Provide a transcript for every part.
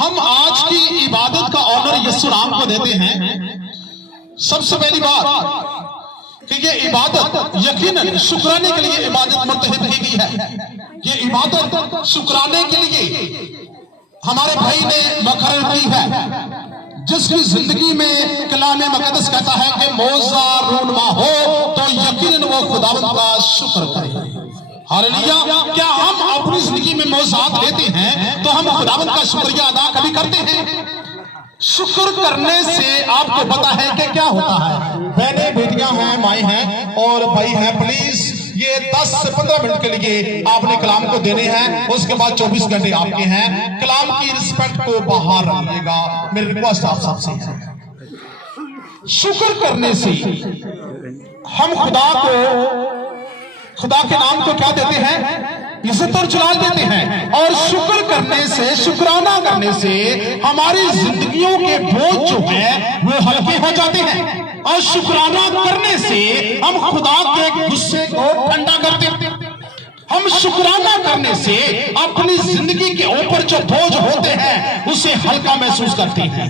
हम आज की इबादत का ऑनर यीशु नाम को देते हैं। सबसे पहली बात कि ये इबादत यकीनन शुक्राने के लिए इबादत मुर्तहिब की गई है। ये इबादत शुक्राने के लिए हमारे भाई ने मुकर्रर की है, जिसकी जिंदगी में कलाम मुक़द्दस कहता है कि मौज़ा रूनमा हो तो यकीनन वो खुदावंद का शुक्र करे। हालेलुया। क्या हम अपनी जिंदगी में मौज़ात लेते हैं तो हम खुदावंद का शुक्रिया अदा कभी करते हैं? शुक्र करने से आपको पता है कि क्या होता है। बहनें, बेटियां हैं, माएँ हैं और भाई हैं, प्लीज ये 10 से 15 मिनट के लिए आपने कलाम को देने हैं, उसके बाद 24 घंटे आपके हैं। कलाम की रिस्पेक्ट को बाहर रखिएगा, मेरी रिक्वेस्ट आप सबसे है। शुक्र करने से हम खुदा के नाम को क्या देते हैं? इज्जत और जलाल देते हैं। और शुक्र करने से, शुक्राना करने से हमारी जिंदगियों के बोझ जो है वो हल्के हो जाते हैं। और शुक्राना करने से हम खुदा के गुस्से को ठंडा करते हैं। हम शुक्राना करने से अपनी जिंदगी के ऊपर जो बोझ होते हैं उसे हल्का महसूस करते हैं।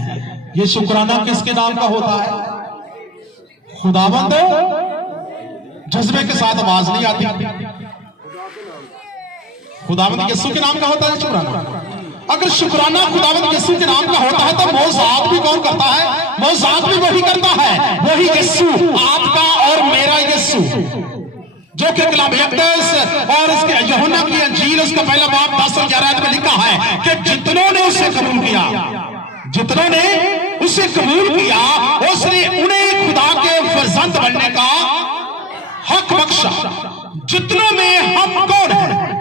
ये शुक्राना किसके नाम का होता है? खुदावंद। जज्बे के साथ आवाज नहीं आती। खुदावंद यीशु के नाम का होता है शुक्राना। अगर शुक्राना खुदावंद यीशु के नाम का होता है तो मौज़ात भी कौन करता है? मौज़ात भी वही करता है, वही यीशु, आपका और मेरा यीशु, जो कि कलाम मुक़द्दस और इसके यूहन्ना की अंजील उसका पहला बाब 10 और 11 में लिखा है कि जितनों ने उसे कबूल किया, जितनों ने उसे कबूल किया, उसने उन्हें खुदा के फर्जंद बनने का हक बख्शा। जितनों में हम कौन हैं?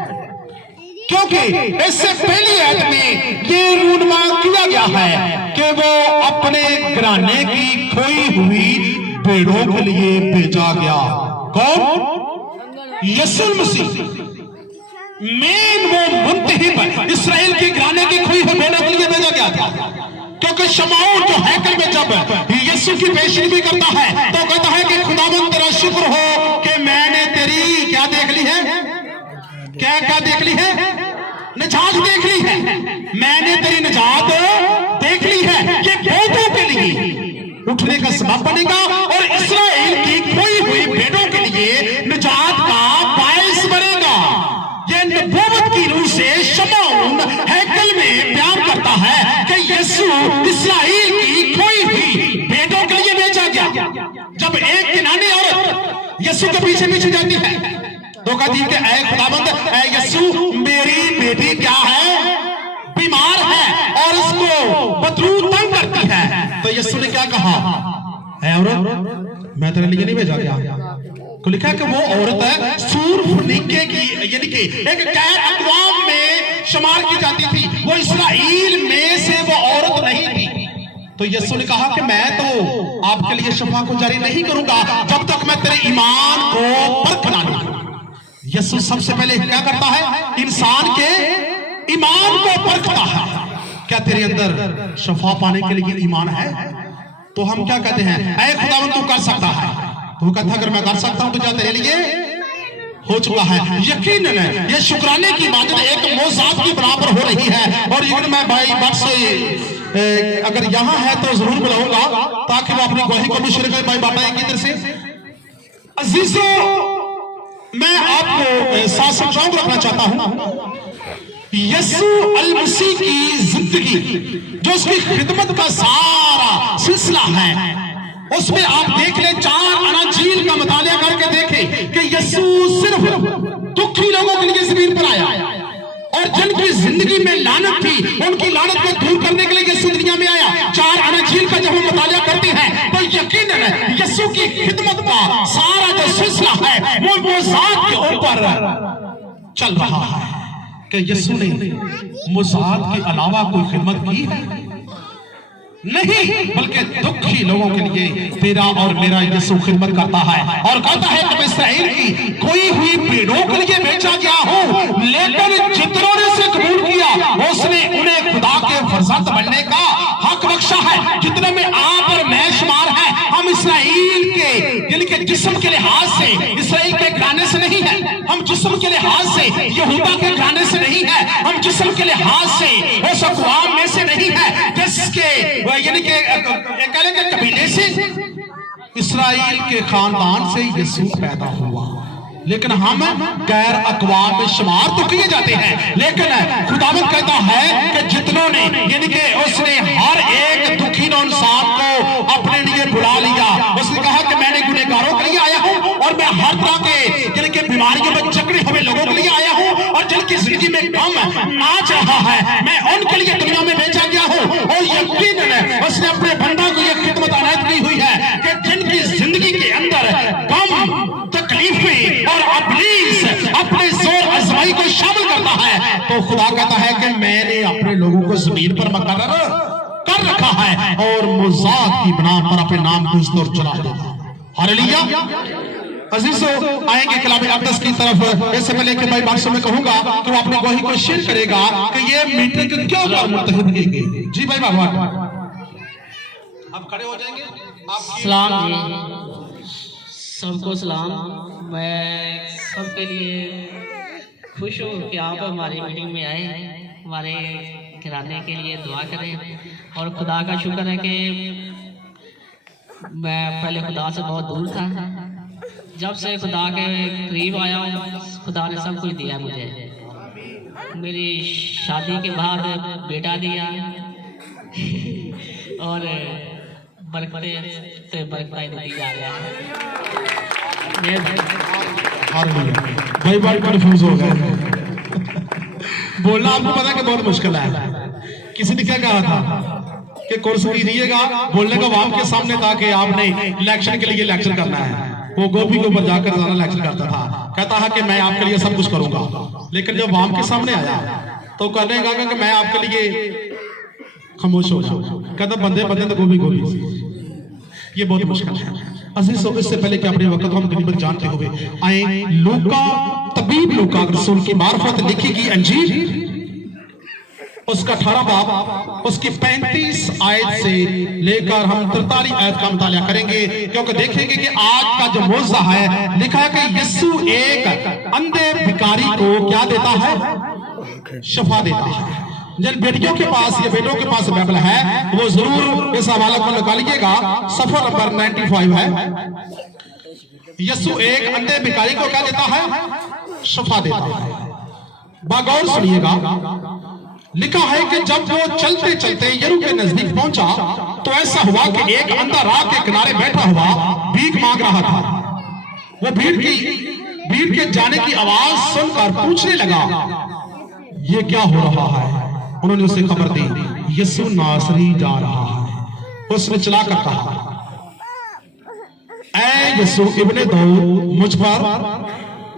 क्योंकि इससे पहली आयत में ये रूनमा किया गया है कि वो अपने घराने की खोई हुई भेड़ों के लिए भेजा गया। कौन? यीशु मसीह। मेन वो मुंतहिब इस्राएल के घराने की खोई हुई भेड़ों के लिए भेजा गया था। क्योंकि शमाऊन जो हैकल में जब यीशु की पेशगी करता है तो कहता है कि खुदावंद तेरा शुक्र हो कि मैंने तेरी क्या देख ली है? क्या देख ली है? निजात देख ली है। मैंने तेरी निजात देख ली है। ये बहुतों के लिए उठने का सबब बनेगा और इस्राएल की खोई हुई भेड़ों के लिए निजात का बायस बनेगा। ये नबूवत की रूह से शमाऊन हैकल में बयान करता है कि यीशु इस्राएल की खोई हुई भेड़ों के लिए भेजा गया। जब एक किनानी औरत यीशु के पीछे पीछे जाती है तो कहती है कि ऐ खुदावंद, ऐ यीशु, मेरी बेटी क्या है? बीमार है और इसको बदबू तंग करती है। तो यीशु ने क्या कहा? ऐ औरत, मैं तेरे लिए नहीं भेजा गया। को लिखा कि वो औरत है सूर फुनीके की, यानी कि एक गैर अक़वाम में शुमार की जाती थी। वो इस्राएल में से वो औरत नहीं थी। तो यीशु ने कहा कि मैं तो आपके लिए शफा को जारी नहीं करूंगा जब तक मैं तेरे ईमान को परख ना लूं। यीशु सबसे पहले क्या करता है? इंसान के ईमान को परखता है। क्या तेरे अंदर शफा पाने के लिए ईमान है? तो हम क्या कहते हैं? ऐ खुदावंद तू कर सकता है। तो कहता अगर मैं कर सकता हूं तो क्या तेरे लिए हो चुका है? यकीनन है ये शुक्राने की इबादत एक मौज़ात की बराबर हो रही है। और यकीन मैं भाई बात से अगर यहाँ है तो जरूर बुलाऊंगा ताकि वो अपनी गवाही को भी शुरू करें। भाई बताएंगे इधर से। अजीजों, मैं आपको साथ साथ रखना चाहता हूं यीशु अल मसीह की जिंदगी, जो उसकी खिदमत का सारा सिलसिला है, उसमें आप देख ले 4 अनाजील का मुतालिया करके देखें कि यीशु सिर्फ दुखी लोगों के लिए जमीन पर आया और जिनकी जिंदगी में लानत थी उनकी लानत को दूर करने के लिए यीशु दुनिया में आया। 4 अनाजील का जब हम मुतालिया करते हैं तो यकीनन यीशु की खिदमत का सारा जो सिलसिला है वो मौज़ात के ऊपर चल रहा है कि यीशु ने मौज़ात के अलावा कोई खिदमत की है नहीं, बल्कि दुखी लोगों के लिए तेरा और मेरा यीशु खिदमत करता है। और कहता है कि मैं इस्राएल की खोई हुई भेड़ों के लिए भेजा गया हूं। लेकिन जितनों ने उसे कबूल किया उसने उन्हें खुदा के फर्जंद बनने का हक बख्शा है। जितने में आप और मैं शुमार है, हम इस्राएल के यानी कि जिस्म के लिहाज से इस्राएल के घराने से नहीं है, हम जिस्म के लिहाज से यहूदा के घराने से नहीं है, हम जिस्म के लिहाज से उस अक़वाम में से नहीं किसके यानी कि अकेले के कबीले से, इस्राएल के खानदान से यीशु पैदा हुआ। लेकिन हम गैर अकवाम में शुमार तो किए जाते हैं, लेकिन खुदावंद कहता है कि जितनों ने यानी कि उसने हर एक दुखी इंसान को अपने लिए बुला लिया। उसने कहा कि मैंने गुनहगारों के लिए आया हूं और मैं हर तरह के यानी कि बीमारियों में जकड़े हुए लोगों के लिए आया हूं, और जिनकी जिंदगी में गम नाच रहा है मैं उनके लिए दुनिया में भेजा गया हूं। और यकीनन उसने अपने बंदा को यह खिदमत अनायत की हुई है कि जिनकी जिंदगी के अंदर गम, तकलीफें और इब्लीस अपने जोर आजमाई को शामिल करता है, तो खुदा कहता है कि मैंने अपने लोगों को जमीन पर मुकर्रर कर रखा है और मुजाद की बना पर अपने नाम को इस तरफ चला देगा। हालेलुया। अजीजों, आएंगे कलाम अक़दस की तरफ। इससे पहले कि भाई बादशाह में कहूंगा कि वो अपनी गवाही को शेयर करेगा कि ये मीटिंग क्यों मुतहद की गई। जी भाई बाबा आप खड़े हो जाएंगे। सलाम जी, सबको सलाम। मैं सबके लिए खुश हूँ कि आप हमारी मीटिंग में आए, हमारे घराने के लिए दुआ करें। और खुदा का शुक्र है कि मैं पहले खुदा से बहुत दूर था, जब से खुदा के करीब आया हूँ खुदा ने सब कुछ दिया मुझे। मेरी शादी के बाद बेटा दिया और बरकते से बरकता दी जा रहा है। भाई बात कंफ्यूज हो गए। बोलना आपको पता है कि बहुत मुश्किल है। किसी ने क्या कहा था कि कोर्स कीजिएगा, बोलने का वाम के सामने था कि आपने इलेक्शन के लिए इलेक्शन करना है। वो गोभी के ऊपर जाकर ज्यादा इलेक्शन करता था, कहता है कि मैं आपके लिए सब कुछ करूंगा। लेकिन जब वाम के सामने आया तो कहने लगा कि मैं आपके लिए खामोश हो जाऊं। कहता बंदे बंदे तो गोभी गोभी। ये बहुत मुश्किल है। अजीजों, इससे पहले कि अपने वक्त हम गरीबन जानते हुए आए लूका, तबीब लूका रसूल की मार्फत लिखी गई अंजील, उसका 18 बाब उसकी 35 आयत से लेकर हम 43 आयत का मुताला करेंगे, क्योंकि देखेंगे कि आज का जो मौज़ा है लिखा है कि यीशु एक अंधे भिखारी को क्या देता है? शफा देता है। जिन बेटियों के पास या बेटों के पास बाइबल है वो जरूर इस हवाला को निकालिएगा। सफर नंबर 95 है। यीशु एक अंधे भिखारी को क्या देता है? शफा देता है। बागौर सुनिएगा, लिखा है कि जब वो चलते चलते यरू के नजदीक पहुंचा तो ऐसा हुआ कि एक अंधा राह के किनारे बैठा हुआ भीख मांग रहा था। वो भीड़ के जाने की आवाज सुनकर पूछने लगा, ये क्या हो रहा है? उन्होंने उसे खबर दी, यीशु नासरी जा रहा है। उसने चलाकर कहा, ऐ यीशु इब्ने दाऊद मुझ पर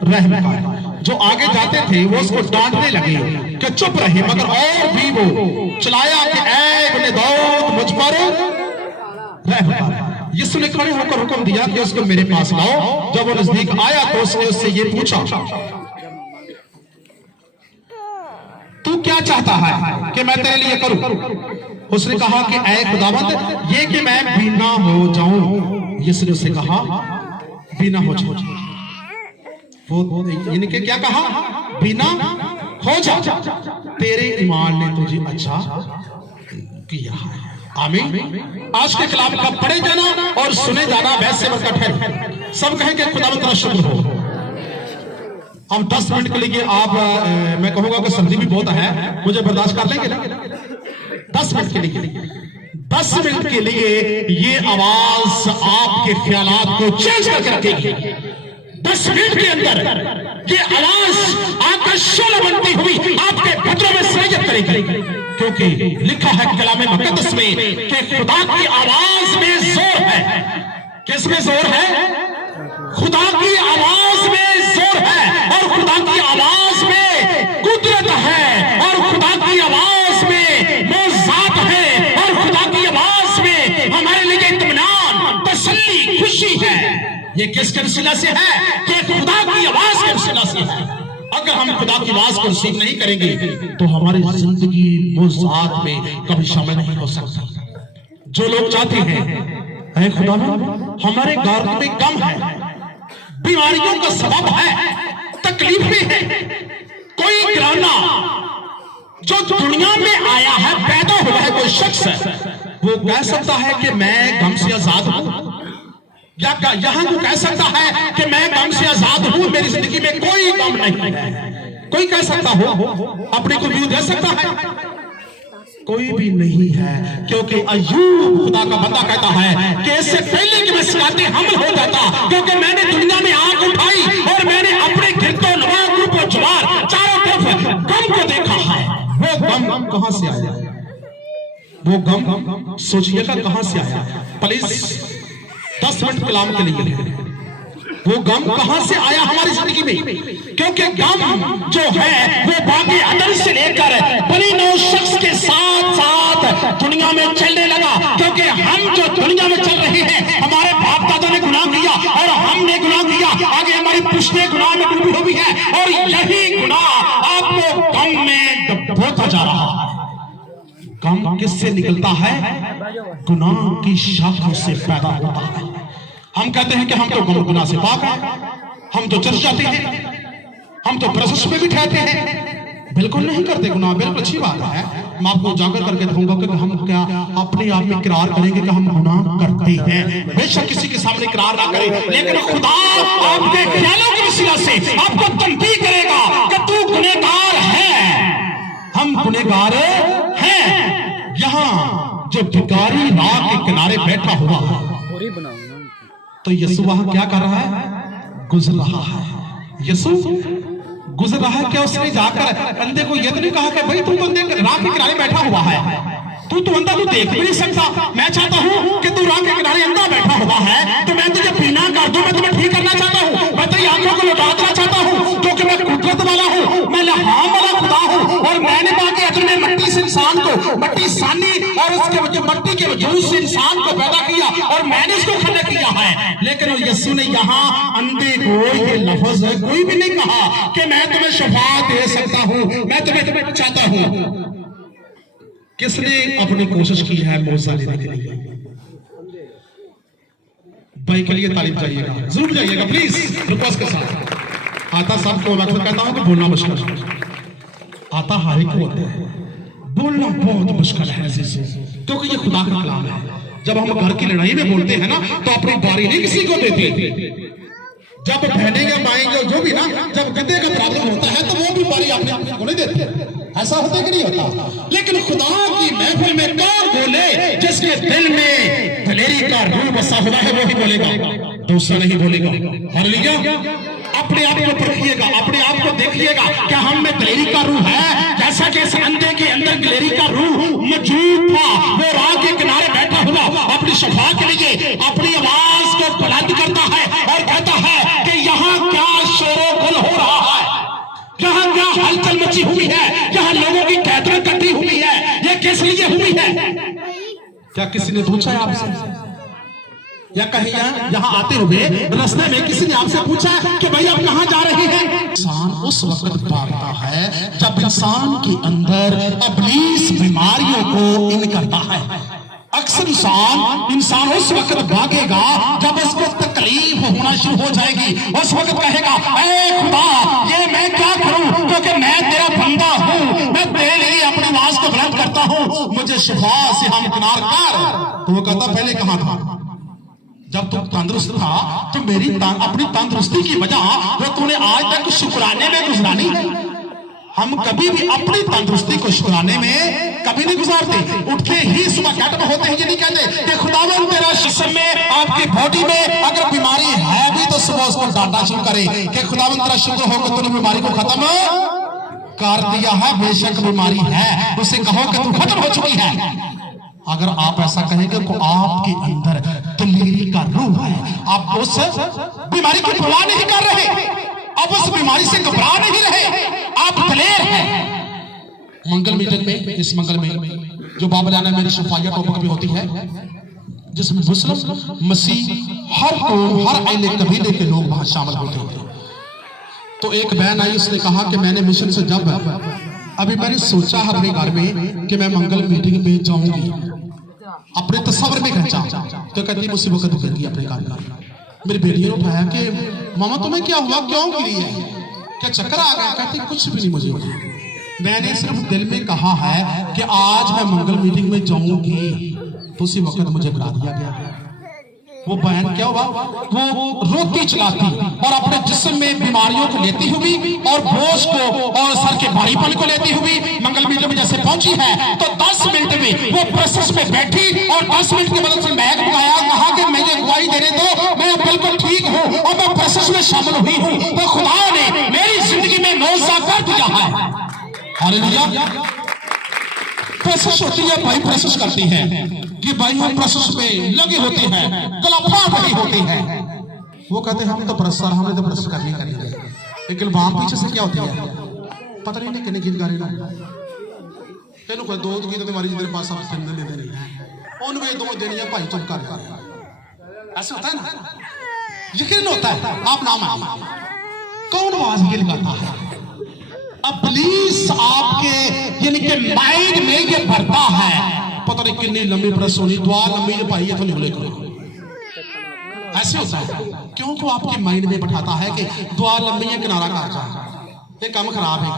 रहम कर। जो आगे जाते थे वो उसको डांटने लगे कि चुप रहे, मगर और भी वो चिल्लाया कि ऐ इब्ने दाऊद मुझ पर रहम कर। यीशु ने खड़े होकर हुक्म दिया कि उसको मेरे पास लाओ। जब वो नजदीक आया तो उसने उससे ये पूछा, तू क्या चाहता है कि मैं तेरे लिए करूं? उसने कहा कि ऐ खुदावंद, ये कि मैं बीना हो जाऊं। यीशु ने उसे कहा, बीना हो जाओ। वो यानी कि क्या कहा? बीना हो जा, तेरे ईमान ने तुझे अच्छा किया है। आमीन। आज के कलाम का पढ़े जाना और सुने जाना वैसे बरकत है। सब कहें कि खुदावंद का शुक्र हो। हम 10 मिनट के लिए आप मैं कहूंगा कि सर्दी भी बहुत है, मुझे बर्दाश्त कर लेंगे ना? 10 मिनट के लिए 10 मिनट के लिए ये आवाज आपके ख्यालात को चेंज करके रखेगी। 10 मिनट के अंदर ये आवाज आपका शोला बनती हुई आपके भद्रों में सरायत करेगी, क्योंकि लिखा है कलाम मुक़द्दस में कि खुदा की आवाज में जोर है। किसमें जोर है? खुदा की आवाज में जोर है, और खुदा की आवाज में कुदरत है, और खुदा की आवाज में मौज़ात है, और खुदा की आवाज में हमारे लिए इत्मीनान, तसल्ली, खुशी है। ये किसके वसीला से है? कि खुदा की आवाज के वसीला से है। अगर हम खुदा की आवाज को रिसीव नहीं करेंगे तो हमारी जिंदगी मौज़ात में कभी शामिल नहीं हो सकती। जो लोग चाहते हैं ऐ खुदा हमारे घर में गम है, बीमारियों का सबब है, तकलीफें हैं, कोई घराना जो दुनिया में आया है, पैदा हुआ है कोई शख्स है, कह सकता है कि मैं गम से आजाद हूं, या यहां वो कह सकता है कि मैं गम से आजाद हूं, मेरी जिंदगी में कोई गम नहीं है? कोई कह सकता हो? अपने को व्यू दे सकता है? कोई भी नहीं है, क्योंकि अय्यूब खुदा का बंदा कहता है कि इससे पहले कि मैं सिकाते हमल हो जाता, क्योंकि मैंने दुनिया में आंख उठाई और मैंने अपने गिरदो नवा ग्रुप और जवार चारों तरफ गम को देखा है। वो गम कहां से आया? वो गम सोचिएगा कहां से आया? प्लीज 10 मिनट कलाम के लिए। वो गम कहां से आया हमारी जिंदगी में? क्योंकि गम जो है वो बाकी अदल से लेकर बड़ी नौ शख्स के साथ साथ दुनिया में चलने लगा, क्योंकि हम जो दुनिया में चल रहे हैं, हमारे बाप दादा ने गुनाह किया और हमने गुनाह किया, आगे हमारी पुश्तें गुनाह में डूबी हुई है, और यही गुनाह आपको गम में डुबोता जा रहा है। गम किससे निकलता है? गुनाह की शाखों से पैदा होता है। हम कहते हैं कि हम तो गुनाह से पाक हैं, हम तो चर्च जाते हैं, हम तो प्रशस्त में भी ठहरते हैं। बिल्कुल नहीं करते गुनाह, बिल्कुल अच्छी बात है। मैं आपको उजागर करके दिखाऊंगा कि हम क्या अपने आप में इकरार करेंगे कि हम गुनाह करते हैं। बेशक किसी के सामने इकरार ना करें, लेकिन खुदा आपके ख्यालों की वसीला से आपको तंबीह करेगा कि तू गुनहगार है, हम गुनहगार हैं। यहाँ जो भिखारी राह के किनारे बैठा हुआ है, तो यीशु वहां क्या कर रहा है? गुजर रहा है। यीशु गुजर रहा है। क्या उसने जाकर अंधे को यह नहीं कहा कि भाई तू तो अंधे राह के किनारे बैठा हुआ है, तू अंधा, तू देख भी नहीं सकता, मैं चाहता हूं कि तू राह के किनारे अंधा बैठा हुआ है तो मैं तुझे बीना कर दूं, मैं तुम्हें ठीक करना चाहता हूं, मैं तेरी आंखों को लौटा देना चाहता हूं, क्योंकि मैं कुदरत वाला हूं, मैं लहाम वाला खुदा हूं। और मैंने बाकी अजर में मट्टी से इंसान को, मट्टी सानी और उसके मट्टी के वजूद से इंसान को पैदा किया और मैंने उसको खड़ा किया है। लेकिन यीशु ने यहाँ अंधे को ये लफ्ज कोई भी नहीं कहा कि मैं तुम्हें शफा दे सकता हूं, मैं तुम्हें चाहता हूं। किसने अपनी कोशिश की है मौजा लेने के लिए? भाई के लिए तारीफ जाइएगा, जरूर जाइएगा प्लीज, रिक्वेस्ट के साथ। आता सबको मैं अक्सर कहता हूं कि बोलना मुश्किल है, आता हर एक को होता है, बोलना बहुत मुश्किल है क्योंकि ये खुदा का कलाम है। जब हम घर की लड़ाई में बोलते हैं ना तो अपनी बारी नहीं किसी को देते। जब बहने या माएंगे जो भी ना, जब गद्दे का प्रॉब्लम होता है तो वो भी बारी अपने को नहीं देते। ऐसा होता कि नहीं होता? लेकिन खुदा की महफिल में कौन बोले? जिसके दिल में दिलेरी का रूह बसा हुआ है वो ही बोलेगा, दूसरा नहीं बोलेगा। हालेलुया। अपने आप को परखिएगा, अपने आप को देखिएगा, क्या हम में दिलेरी का रूह है? जैसा कि इस अंधे के अंदर दिलेरी का रूह मौजूद था, वो राह के किनारे बैठा हुआ अपनी शफा के लिए अपनी आवाज को बुलंद करता है और कहता है कि यहाँ क्या शोर-गुल हो रहा है, यहाँ क्या हलचल मची हुई है, यहाँ लोगों की कैदर कटी हुई है, ये किस लिए हुई है? क्या किसी ने पूछा है आपसे? या कहीं यहाँ आते हुए रास्ते में किसी ने आपसे पूछा कि भाई आप कहाँ जा रहे हैं? इंसान उस वक्त भागता है जब इंसान के अंदर इब्लीस बीमारियों को इन करता है। अक्सर इंसान उस वक्त भागेगा जब उसको तकलीफ होना शुरू हो जाएगी। उस वक्त कहेगा, ऐ खुदा ये मैं क्या करूं, क्योंकि मैं तेरा बंदा हूं, मैं तेरे लिए अपनी आवाज को बुलंद करता हूं, मुझे शिफा से हमकिनार कर। तो वो कहता पहले कहां था? जब तुम तंदुरुस्त था तो मेरी अपनी तंदुरुस्ती की वजह वो तूने आज तक शुक्राने में गुजारी। हम कभी भी अपनी तंदुरुस्ती को शुक्राने में कभी नहीं गुजारते। उठते ही सुबह कैटम होते हैं ये नहीं कहते कि खुदावन तेरा जिस्म में, आपकी बॉडी में अगर बीमारी है भी तो सुबह उसको डांटना शुरू करे कि खुदावन तेरा शुक्र हो कि तूने बीमारी को खत्म कर दिया है। बेशक बीमारी है, उसे कहो कि तू खत्म हो चुकी है। अगर आप ऐसा कहेंगे तो आपके अंदर दिलेरी का रूह है, आप उस बीमारी की परवाह नहीं कर रहे, आप उस बीमारी से घबरा नहीं रहे, आप दिलेर हैं। मंगल मीटिंग में, इस मंगल में जो बाबलाना मेरी शफाया टॉपिक भी होती है, जिसमें मुस्लिम मसीह हर कौम हर अहले कबीले के लोग वहां शामिल होते हैं। तो एक बहन आई, उसने कहा कि मैंने मिशन से जब अभी मैंने सोचा है अपने घर में कि मैं मंगल मीटिंग पे जाऊंगी, अपने तस्वर में खर्चा, तो कहती मुसीबत गिर अपने घर में। मेरी बेटी ने उठाया कि मामा तुम्हें क्या हुआ, क्यों गिरी है, क्या चक्कर आ गया? कहती कुछ भी नहीं मुझे। मैंने सिर्फ दिल में कहा है कि आज मैं मंगल मीटिंग में जाऊंगी, तो उसी वक्त मुझे बुला दिया गया। वो बहन क्या हुआ, वो रोती चलाती और अपने जिस्म में बीमारियों को लेती हुई और बोझ को और सर के भारीपन को लेती हुई मंगल मीटिंग में जैसे पहुंची है, तो 10 मिनट में वो प्रोसेस में बैठी और 10 मिनट के बाद से महक बुलाया, कहा कि मुझे गवाही देने दो, मैं बिल्कुल ठीक हूँ और मैं प्रोसेस में शामिल हुई हूँ, तो खुदा ने मेरी जिंदगी में मौजा कर दिया है। हालेलुया। प्रोसेस होती है भाई, प्रोसेस करती है कि भाई हम प्रोसेस में लगे होते हैं, कलाफाट नहीं होती है। वो कहते हैं हम तो प्रोसेसर, हमने तो प्रोसेस करनी है, लेकिन वहां पीछे से क्या होती है पता नहीं कितने गीत गा रहे ना तेन कोई दो गीत तुम्हारी जिधर पास आप सुनने लेते नहीं उनमें दो देनियां भाई चुप कर, ऐसे होता है ना, यकीन होता है। आप नाम है कौन आवाज गीत गाता है? अब प्लीज आपके यानी कि माइंड में ये भरता है, पता नहीं कितनी लंबी प्रेस होनी, दुआ लंबी जो पाई है तो निकले करो, ऐसे होता है। क्यों को आपके माइंड में बैठाता है कि दुआ लंबी है किनारा कर जा, ये काम खराब है,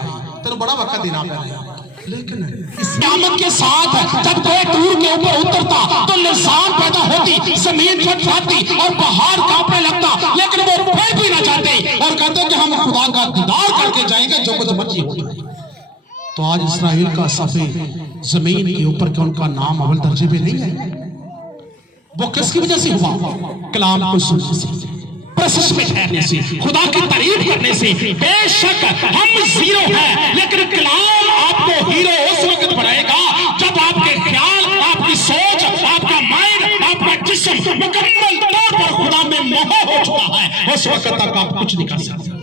तेरे बड़ा वक्त देना पड़ेगा। लेकिन क़यामत के साथ जब कोई टूर के ऊपर उतरता तो लहरान पैदा होती, जमीन फटफटाती और पहाड़ कांपने लगता, लेकिन वो फिर भी ना जाते और कहते कि हम खुदा का दीदार करके जाएंगे जो कुछ मर्जी हो जाए। तो आज इस्राएल का सफेद जमीन के ऊपर क्या उनका नाम अव्वल दर्जे पे नहीं है? वो किसकी वजह से हुआ? कलाम को सुनने से, प्रोसेस में ठहरने से, खुदा की तारीफ करने से। बेशक हम जीरो हैं, लेकिन कलाम आपको हीरो उस वक्त बनाएगा जब आपके ख्याल, आपकी सोच, आपका माइंड, आपका जिस्म मुकम्मल तौर पर खुदा में मोह हो चुका है। उस वक्त तक आप कुछ नहीं कर सकते।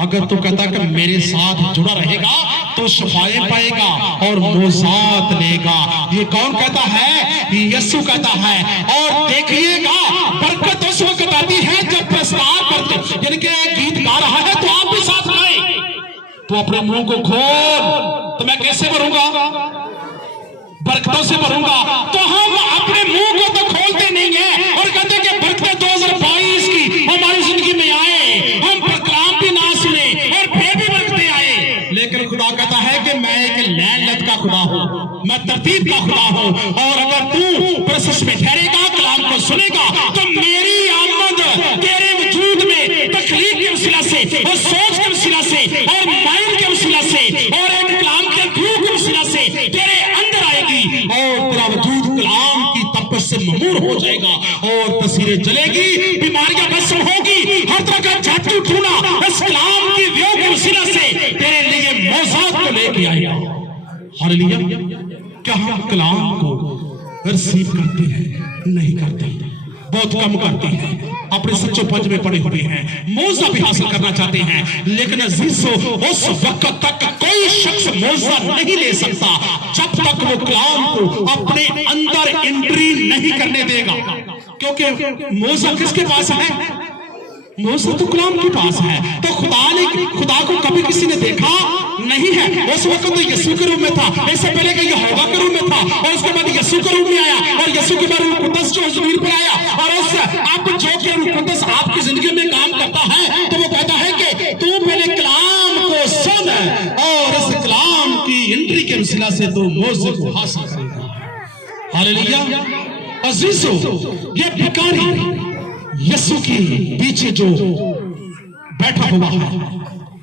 अगर तू कहता कि मेरे साथ जुड़ा रहेगा तो शफाएं पाएगा और मोजात लेगा। ये कौन कहता है? यीशु कहता है। और देखिएगा बरकत उस वक्त आती है जब प्रस्ताव करते, यानी कि गीत गा रहा है तो आप भी साथ गाएं। तो अपने मुंह को खोल, तो मैं कैसे भरूंगा? बरकतों से भरूंगा। तो हम अपने मुंह को तो खोलते नहीं है और कहते कि बरकत 2022 की हमारी जिंदगी में आए, हम कलाम भी ना सुने और फिर भी बरकतें आए। लेकिन खुदा कहता है कि मैं एक लैनत का खुदा हूं, मैं तरतीब का खुदा हूं, और अगर तू प्रोसेस में ठहरेगा, कलाम को सुनेगा, तो मेरी आमद तेरे वजूद में तकलीफ के वसीला से और सोच के वसीला से और माइंड के वसीला से और एक कलाम के व्यू के वसीला से तेरे अंदर आएगी और तेरा वजूद कलाम की तपश से ममूर हो जाएगा और तस्वीरें जलेगी, बीमारियां भस्म होगी, हर तरह का जादू टूना इस कलाम की व्यू के वसीला से तेरे लिए मौजात को लेके आएगा। हालेलुया। क्या हम कलाम को रिसीव करते हैं? नहीं करते, बहुत कम करते हैं। अपने सच्चो पंज में पड़े हुए हैं, मौजा भी हासिल करना चाहते हैं, लेकिन अजीजों उस वक्त तक कोई शख्स मौजा नहीं ले सकता जब तक वो कलाम को अपने अंदर एंट्री नहीं करने देगा। क्योंकि मौजा किसके पास है? मौजा तो कलाम के पास है। तो खुदा को कभी किसी ने देखा नहीं है। उस वक्त तो यीशु के रूप में था, इससे पहले कि यहोवा के रूप में था, और उसके बाद यीशु के रूप में आया, और यीशु के बाद रूह कुद्दस जो ज़मीन पर आया, और उस आप जो कि रूह कुद्दस आपकी जिंदगी में काम करता है, तो वो कहता है कि तू पहले कलाम को सुन और इस कलाम की एंट्री के वसीला से तू मौजे को हासिल करेगा। हालेलुया। अजीजों, ये भिखारी यीशु के पीछे जो बैठा हुआ है,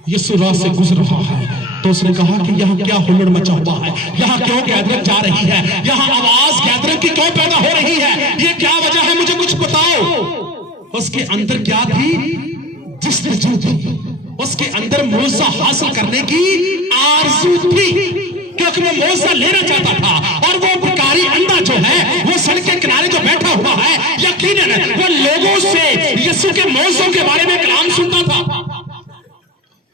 यीशु राह से गुजर रहा है, तो उसने कहा कि यहाँ क्या हुल्लड़ मचा हुआ है, यहाँ क्यों गैदरिंग जा रही है, यहाँ आवाज गैदरिंग की क्यों पैदा हो रही है, ये क्या वजह है, मुझे कुछ बताओ। उसके अंदर क्या थी? जिस्म थी, उसके अंदर मौजा हासिल करने की आरज़ू थी, क्योंकि वो मौजा लेना चाहता था। और वो भिखारी अंधा जो है, वो सड़क के किनारे जो बैठा हुआ है, यकीनन वो लोगों से यीशु के मौजों के बारे में कलाम सुनता था।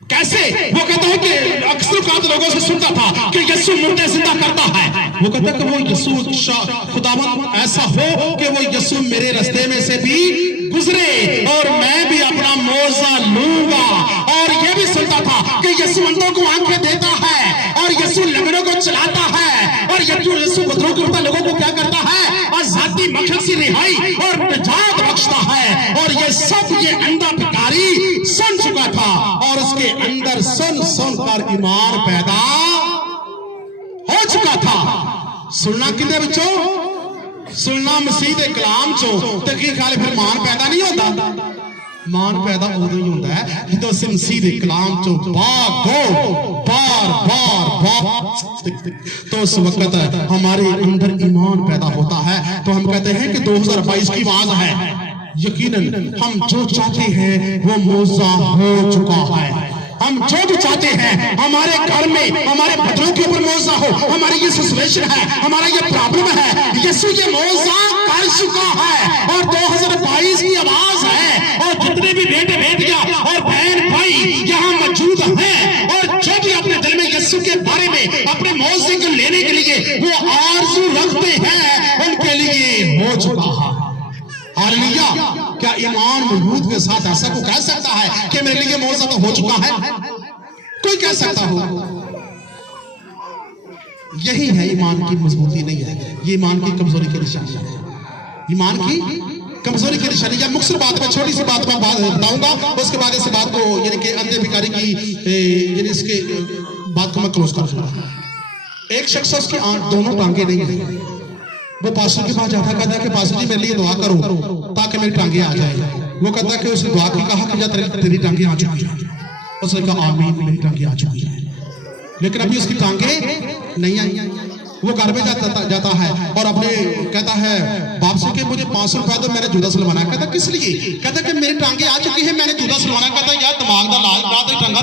कैसे? वो कहता है कि अक्सर कात लोगों से सुनता था कि यीशु मुर्दे जिंदा करता है। वो कहता है कि वो यीशु खुदावंद ऐसा हो कि वो यीशु मेरे रास्ते में से भी गुजरे और मैं भी अपना मौजा लूंगा। और ये भी सुनता था कि यीशु अंधों को आंखें देता है और यीशु लंगड़ों को चलाता है और यीशु बदरों के ऊपर लोगों को क्या करता है? आजादी मकसद से रिहाई और निजात बख्शता है। और ये सब ये अंधा भिखारी सुन चुका था और उसके अंदर सुन सुन पर ईमान पैदा हो चुका था। सुनना किदे विचों? सुनना मसीह दे कलाम चों। ते की ख्याल फिर मान पैदा नहीं होता? मान पैदा उदों ही होता है जो असीं मसीह दे कलाम चों बार बार तो उस वक्त हमारे अंदर ईमान पैदा होता है। तो हम कहते हैं कि 2022 की आवाज है, यकीनन हम जो चाहते हैं वो मौजा हो चुका है। हम जो भी चाहते हैं हमारे घर में, हमारे बच्चों के ऊपर मौजा हो। हमारी ये सिचुएशन है, हमारा ये प्रॉब्लम है, यीशु ये मौजा कर चुका है। और 2022 की आवाज है। और जितने भी बेटे बेटियां और बहन भाई यहाँ मौजूद हैं और जो भी अपने दिल में यीशु के बारे में अपने मौजे को लेने के लिए वो आरज़ू रखते हैं, उनके लिए हो चुका है। हालेलुया। क्या ईमान मजबूत के साथ ऐसा को कह सकता है कि मेरे लिए मौजा तो हो चुका है? कोई कह सकता हो? यही है ईमान की मजबूती नहीं है, ये ईमान की कमजोरी की निशानी है। ईमान की कमजोरी की निशानी। या मुख्य बात में छोटी सी बात मैं बताऊंगा, उसके बाद इस बात को यानी कि अंधे भिखारी की यानी इसके बात को मैं क्लोज करूंगा। एक शख्स उसकी दोनों टांगे नहीं है। वो पास्टर के पास जाता, कहता है कि पास्टर जी मेरे लिए दुआ करो ताकि मेरी टांगे आ जाए। वो कहता है कि उसने दुआ की, कहा कि तेरी टांगे आ चुकी है। उसने कहा आमीन, मेरी टांगे आ चुकी है। लेकिन अभी उसकी टांगे नहीं आई। वो घर में जाता है और अपने कहता है बाप से कि मुझे 500 रुपया तो मैंने जूता सिलवाना है। कहता किस लिए? कहता कि मेरी टांगे आ चुकी है, मैंने जूता सिलवाना। कहता यार दिमाग का लाज टांगा